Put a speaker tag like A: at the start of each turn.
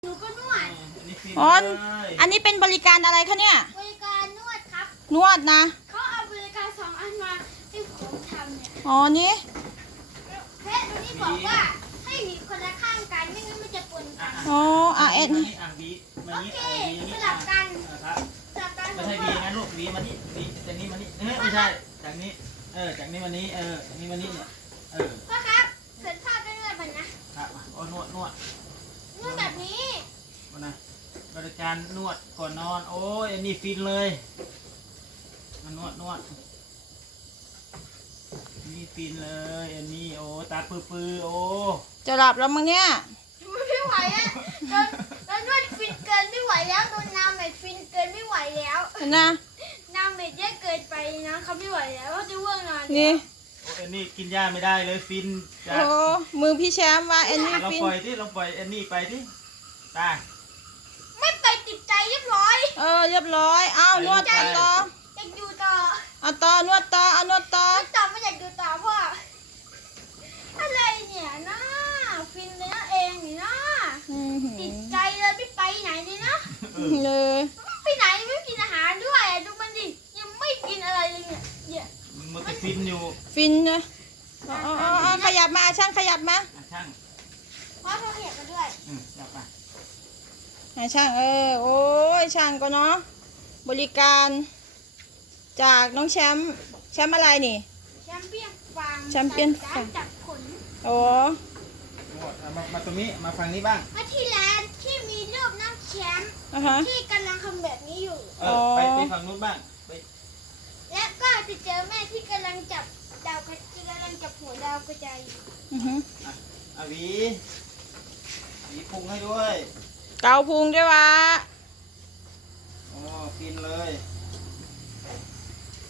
A: หนูก็นวด
B: อ๋ออันนี้เป็นบริการอะไรคะเนี่ย
A: บริการนวดครับ
B: นวดนะ
A: เขาเอาบริการ2 อันมาให้ผมทำเนี่ย
B: อ๋อนี่
A: เพชรตัวนี้บอกว่าให้หวีคนละข้างกันไม่งั้นมันจะปนกัน
B: อ๋อเอ็ด
A: โอเคสลับกันสลับกัน
C: ไม่ใช่วีนะลูกวีมานี่วีจากนี้มานี่ไม่ใช่จากนี้จากนี้มานี้จากนี้มานี่เนี่ย
A: พ่อครับเสร็จภาพได้เลยมันนะครับ
C: นวด
A: นวดแบบนี้
C: มานะบริการนวดก่อนนอนโอ้ยอันนี้ฟินเลยมานวดนี่ฟินเลยอันนี้โอ้ตาปื้อโอ้
B: จะหลับแล้วมั้งเนี่ย
A: ไม่ไหวอ่ะโดนนวดฟินเกินไม่ไหวแล้วโดนน้ำเม็ดฟินเกินไม่ไหวแล้ว
B: นะ
A: น้ำเม็ดเยอะเกินไปนะเขาไม่ไหวแล้วเขาจะว่างนอน
B: นี่
C: โอ้อันนี้กินยาไม่ได้เลยฟิน
B: โอ้มือพี่แชมป์ว่าอันนี้ฟิน
C: เราปล่อยอันนี้ไปที่ตา
A: ไม่ไปติดใจเรียบร้อย
B: เรียบร้อยอ้าวนวดต่อ
A: อยากดูต่อ
B: เอาต่อนวดต่อนวดต่อ
A: ไม่อยากดูต่อเพราะอะไรเนี่ยนะฟินเลยนะเองนี่นะติดใจเลยไม่ไปไหนเลยนะ
B: เลย
A: ไปไหนไม่กินอาหารด้วยดูมันดิยังไม่กินอะไรเลยเนี่ย
C: มันจะฟินอยู่
B: ฟินนะขยับมาช่างขยับมา
C: ช่าง
A: เพราะเขาขยับมาด้วย
C: จับไป
B: ช่างโอ้ยช่างก็เนาะบริการจากน้องแชมป์อะไรนี่
A: แชมเปี้ยนฟางจับขน
B: โอ้
C: มาตรงนี้มาฝั่งนี้บ้าง
A: มาที่ร้านที่มีรูปน้องแชมป์ที่กำลังทำแบบนี้อยู่
C: ไปฝั่งนู้นบ้าง
A: และก็จะเจอแม่ที่กำลังจับดาวกระจายกำลังจับหัวดาวกระจาย
C: วีพุงให้ด้วย
B: เกาพุงด้วยวะ
C: โอ้ฟินเลย